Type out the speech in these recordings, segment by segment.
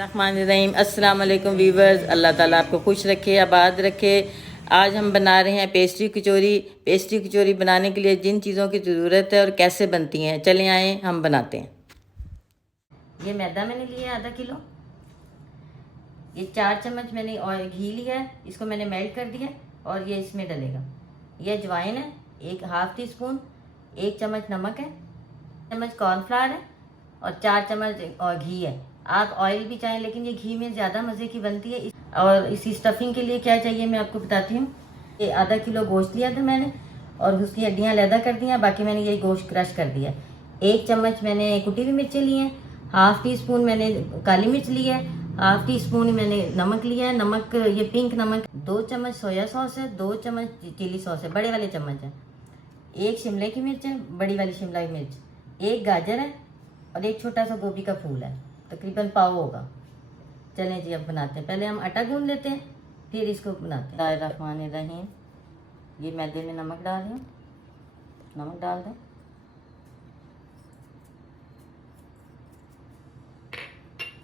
रहमान अस्सलाम वालेकुम वीवर्स। अल्लाह ताला आपको खुश रखे, आबाद रखे। आज हम बना रहे हैं पेस्ट्री कचौरी। पेस्ट्री कचौरी बनाने के लिए जिन चीज़ों की ज़रूरत है और कैसे बनती हैं, चलें आएँ हम बनाते हैं। ये मैदा मैंने लिया है आधा किलो। ये 4 चम्मच मैंने ऑयल घी लिया है, इसको मैंने मेल्ट कर दिया और ये इसमें डलेगा। ये अजवाइन है, एक हाफ़ टी स्पून, 1 चम्मच नमक है, चम्मच कॉर्नफ्लावर है और 4 चम्मच और घी है। आप ऑयल भी चाहें, लेकिन ये घी में ज़्यादा मज़े की बनती है। और इसी स्टफिंग के लिए क्या चाहिए मैं आपको बताती हूँ। ये आधा किलो गोश्त लिया था मैंने और उसकी हड्डियाँ अलहदा कर दी हैं, बाकी मैंने ये गोश्त क्रश कर दिया। 1 चम्मच मैंने कुटी हुई मिर्चें ली हैं, हाफ़ टी स्पून मैंने काली मिर्च ली है, हाफ़ टी स्पून मैंने नमक लिया है। नमक ये पिंक नमक। 2 चम्मच सोया सॉस है, 2 चम्मच चिली सॉस है, बड़े वाले चम्मच है। 1 शिमले की मिर्च है, बड़ी वाली शिमला की मिर्च। 1 गाजर है और 1 छोटा सा गोभी का फूल है, तकरीबन पाव होगा। चलें जी अब बनाते हैं। पहले हम आटा गूंद लेते हैं, फिर इसको बनाते हैं। रहमान। ये मैदे में नमक डाल रही हूँ, नमक डाल दें।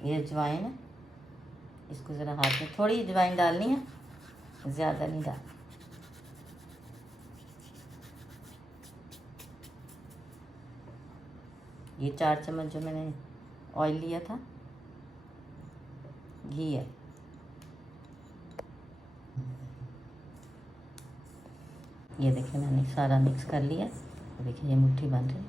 ये अजवाइन है, इसको ज़रा हाथ में थोड़ी अजवाइन डालनी है, ज़्यादा नहीं डालनी। ये 4 चम्मच जो मैंने ऑयल लिया था, घी है। ये देखिए मैंने सारा मिक्स कर लिया। देखिए ये मुट्ठी बन रही है।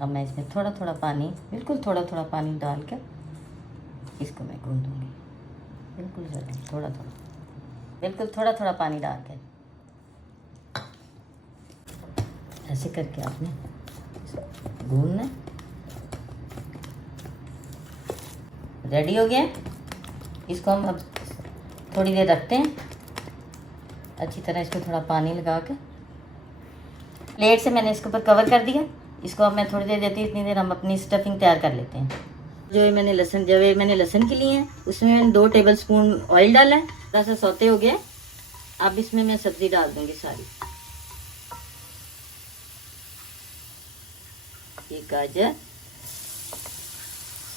अब मैं इसमें थोड़ा थोड़ा पानी, बिल्कुल थोड़ा थोड़ा पानी डाल कर इसको मैं गूंदूंगी। बिल्कुल ज़रा थोड़ा थोड़ा, बिल्कुल थोड़ा थोड़ा पानी डाल के ऐसे करके आपने गूंदना। रेडी हो गया। इसको हम अब थोड़ी देर रखते हैं अच्छी तरह। इसको थोड़ा पानी लगा के प्लेट से मैंने इसके ऊपर कवर कर दिया। इसको अब मैं थोड़ी देर देती हूँ, इतनी देर हम अपनी स्टफिंग तैयार कर लेते हैं। जो मैंने लहसुन के लिए हैं, उसमें मैंने 2 टेबल स्पून ऑयल डाला है। थोड़ा सा सौते हो गया। अब इसमें मैं सब्ज़ी डाल दूँगी सारी। ये गाजर,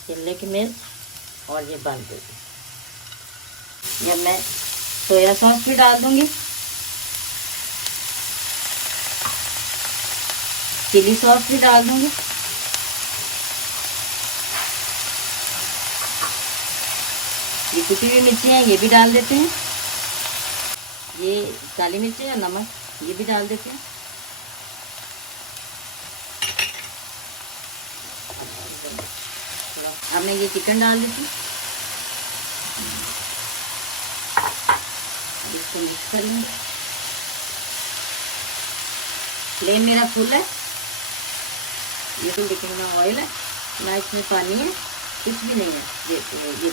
शिमले की मिर्च और ये बंद गोभी। ये मैं सोया सॉस भी डाल दूंगी, चिली सॉस भी डाल दूंगी। ये कुटी हुई मिर्ची हैं, ये भी डाल देते हैं। ये काली मिर्ची और नमक ये भी डाल देते हैं। अब मैं ये चिकन डाल देती हूँ, इसको मिक्स कर लूँगी। फ्लेम मेरा फुल है। ये तो देखिए ना ऑयल है ना, इसमें पानी है, कुछ भी नहीं है। ये देखिए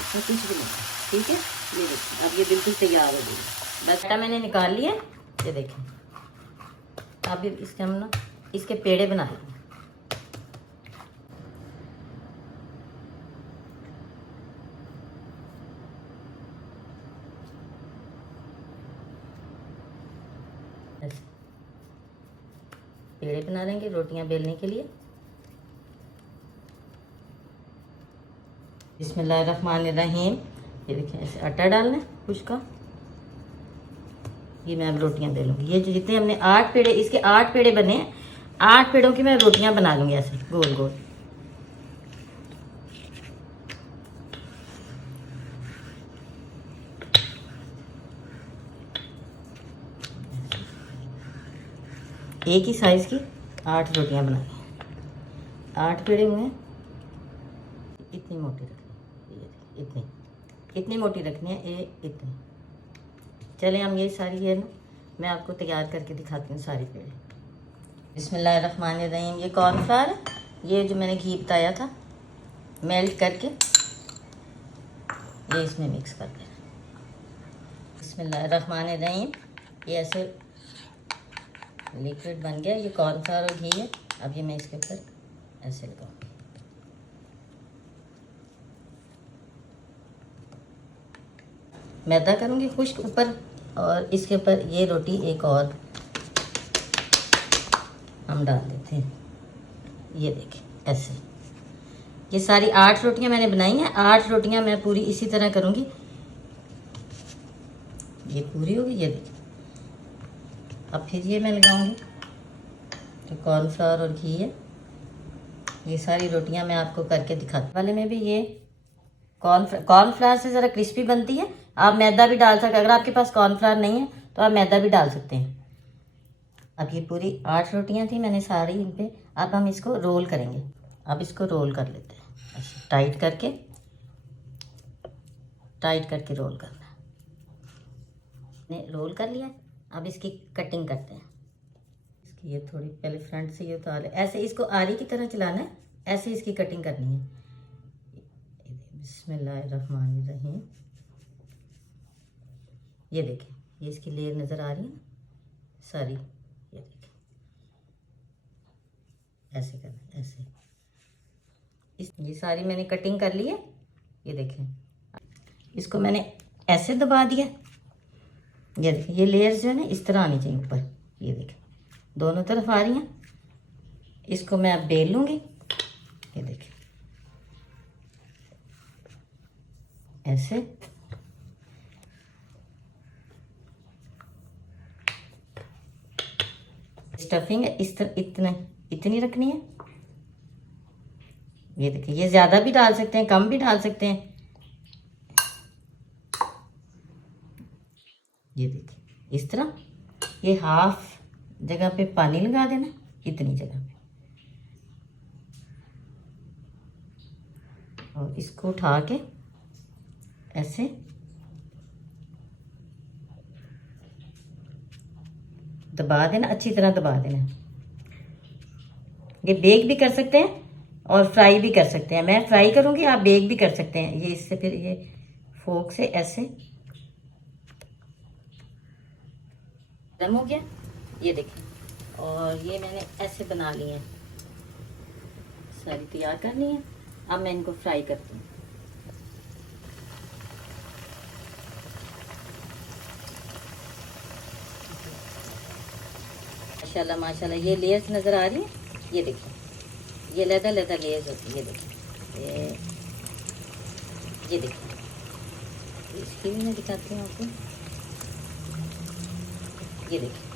इसमें कुछ भी नहीं है, ठीक है। ये देखिए अब ये बिल्कुल तैयार हो गई। बस आटा मैंने निकाल लिया। ये देखिए अब इसके हम ना इसके पेड़े बना लेंगे। पेड़े बना लेंगे रोटियां बेलने के लिए। बिस्मिल्लाहिर्रहमानिर्रहीम। ये देखिए ऐसे आटा डालना है कुछ का। ये मैं अब रोटियां बेलूंगी। ये जितने हमने 8 पेड़े, इसके 8 पेड़े बने हैं, 8 पेड़ों की मैं रोटियां बना लूँगी ऐसे गोल गोल। एक ही साइज़ की 8 रोटियां बनानी हैं। 8 पेड़े हुए हैं। इतनी मोटी रखनी है, इतनी इतनी मोटी रखनी है, ये इतनी। चलें हम ये सारी है ना, मैं आपको तैयार करके दिखाती हूँ सारी पेड़े। बिस्मिल्लाहिर्रहमानिर्रहीम। ये कॉर्नफ्लावर, ये जो मैंने घी बताया था मेल्ट करके, ये इसमें मिक्स कर देना। बिस्मिल्लाहिर्रहमानिर्रहीम। ये ऐसे लिक्विड बन गया। ये कॉर्नफ्लावर और घी है। अब ये मैं इसके ऊपर ऐसे लगाऊंगी। मैदा करूँगी खुश्क ऊपर, और इसके ऊपर ये रोटी एक और हम डाल देते हैं। ये देखें ऐसे, ये सारी 8 रोटियां मैंने बनाई हैं। 8 रोटियां मैं पूरी इसी तरह करूँगी। ये पूरी होगी, ये देखें। अब फिर ये मैं लगाऊंगी जो कॉर्नफ्लावर और घी है। ये सारी रोटियां मैं आपको करके दिखाती वाले में भी ये कॉर्नफ्लावर से ज़रा क्रिस्पी बनती है। आप मैदा भी डाल सकते, अगर आपके पास कॉर्नफ्लावर नहीं है तो आप मैदा भी डाल सकते हैं। अब ये पूरी 8 रोटियां थी मैंने सारी इन पे। अब हम इसको रोल करेंगे। अब इसको रोल कर लेते हैं ऐसे टाइट करके रोल करना है। ने रोल कर लिया। अब इसकी कटिंग करते हैं। इसकी ये थोड़ी पहले फ्रंट से ये उतार ले, ऐसे इसको आरी की तरह चलाना है। ऐसे इसकी कटिंग करनी है। बिस्मिल्लाहिर्रहमानिर्रहीम। ये देखें, ये इसकी लेयर नज़र आ रही है सारी। ये देखें, ऐसे करना, ऐसे ये सारी मैंने कटिंग कर ली है। ये देखें, इसको मैंने ऐसे दबा दिया। ये देखें, ये लेयर्स जो है ना इस तरह आनी चाहिए ऊपर। ये देखें, दोनों तरफ आ रही हैं। इसको मैं अब बेल लूँगी। ये देखें ऐसे। स्टफिंग इस तरह इतनी रखनी है। ये देखिए, ये ज़्यादा भी डाल सकते हैं, कम भी डाल सकते हैं। ये देखिए इस तरह, ये हाफ जगह पे पानी लगा देना, इतनी जगह पे। और इसको उठा के ऐसे दबा देना, अच्छी तरह दबा देना। ये बेक भी कर सकते हैं और फ्राई भी कर सकते हैं। मैं फ्राई करूँगी, आप बेक भी कर सकते हैं। ये इससे फिर ये फोक से ऐसे गर्म हो गया। ये देखिए, और ये मैंने ऐसे बना लिए हैं, सारी तैयार करनी है। अब मैं इनको फ्राई करती हूँ। माशाल्लाह माशाल्लाह, ये लेयर्स नज़र आ रही है। ये देखिए, ये लेदर लेयर्स होती है। ये देखिए, ये देखिए, इसकी भी मैं दिखाती हूँ आपको। ये देखिए,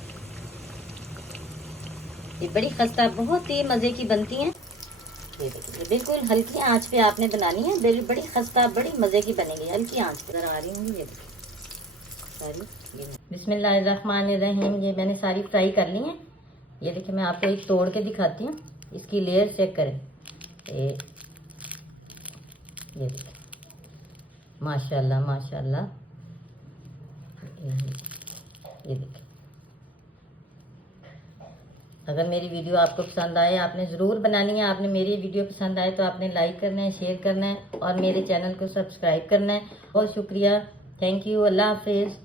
ये बड़ी खस्ता, बहुत ही मज़े की बनती हैं। ये देखिए, बिल्कुल हल्की आंच पे आपने बनानी है। बड़ी खस्ता, बड़ी मज़े की बनेगी, हल्की आंच पे। नज़र आ रही होंगी ये देखिए सारी। बिस्मिल्लाहिर्रहमानिर्रहीम। ये मैंने सारी फ्राई कर ली हैं। ये देखिए, मैं आपको एक तोड़ के दिखाती हूँ। इसकी लेयर चेक करें। ये देखिए, माशाल्लाह माशाल्लाह। ये देखिए, अगर मेरी वीडियो आपको पसंद आए, आपने ज़रूर बनानी है। आपने मेरी वीडियो पसंद आए तो आपने लाइक करना है, शेयर करना है और मेरे चैनल को सब्सक्राइब करना है। बहुत शुक्रिया, थैंक यू, अल्लाह हाफिज़।